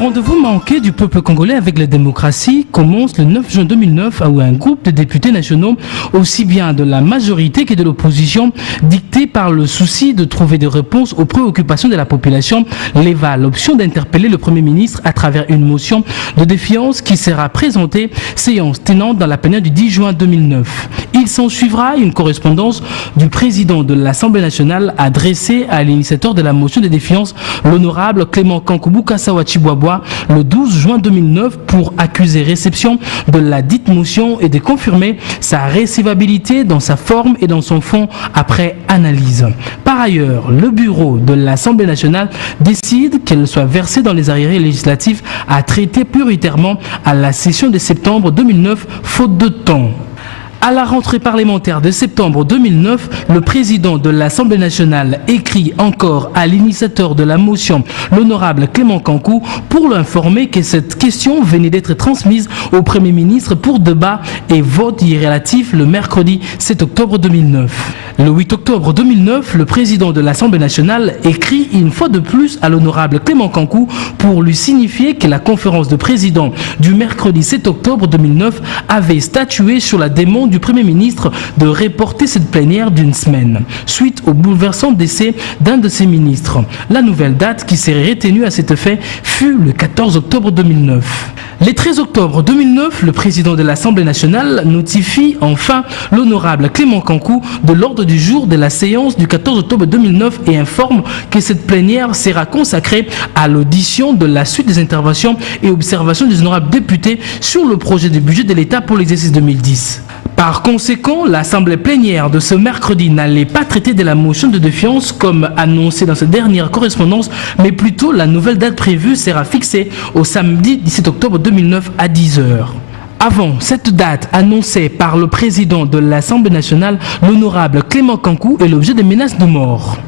rendez-vous manqué du peuple congolais avec la démocratie commence le 9 juin 2009 où un groupe de députés nationaux, aussi bien de la majorité que de l'opposition, dicté par le souci de trouver des réponses aux préoccupations de la population, leva l'option d'interpeller le Premier ministre à travers une motion de défiance qui sera présentée, séance tenante dans la plénière du 10 juin 2009. Il s'en suivra une correspondance du président de l'Assemblée nationale adressée à l'initiateur de la motion de défiance, l'honorable Clément Kankoubou Kassawa Chibwabwa, le 12 juin 2009 pour accuser réception de la dite motion et de confirmer sa recevabilité dans sa forme et dans son fond après analyse. Par ailleurs, le bureau de l'Assemblée nationale décide qu'elle soit versée dans les arriérés législatifs à traiter prioritairement à la session de septembre 2009, faute de temps. À la rentrée parlementaire de septembre 2009, le président de l'Assemblée nationale écrit encore à l'initiateur de la motion, l'honorable Clément Kankou, pour l'informer que cette question venait d'être transmise au Premier ministre pour débat et vote y relatif le mercredi 7 octobre 2009. Le 8 octobre 2009, le président de l'Assemblée nationale écrit une fois de plus à l'honorable Clément Kankou pour lui signifier que la conférence de présidents du mercredi 7 octobre 2009 avait statué sur la demande du Premier ministre de reporter cette plénière d'une semaine, suite au bouleversant décès d'un de ses ministres. La nouvelle date qui serait retenue à cet effet fut le 14 octobre 2009. Le 13 octobre 2009, le président de l'Assemblée nationale notifie enfin l'honorable Clément Kankou de l'ordre du jour de la séance du 14 octobre 2009 et informe que cette plénière sera consacrée à l'audition de la suite des interventions et observations des honorables députés sur le projet de budget de l'État pour l'exercice 2010. Par conséquent, l'Assemblée plénière de ce mercredi n'allait pas traiter de la motion de défiance comme annoncé dans cette dernière correspondance, mais plutôt la nouvelle date prévue sera fixée au samedi 17 octobre 2009 à 10h. Avant cette date annoncée par le président de l'Assemblée nationale, l'honorable Clément Kankou est l'objet de menaces de mort.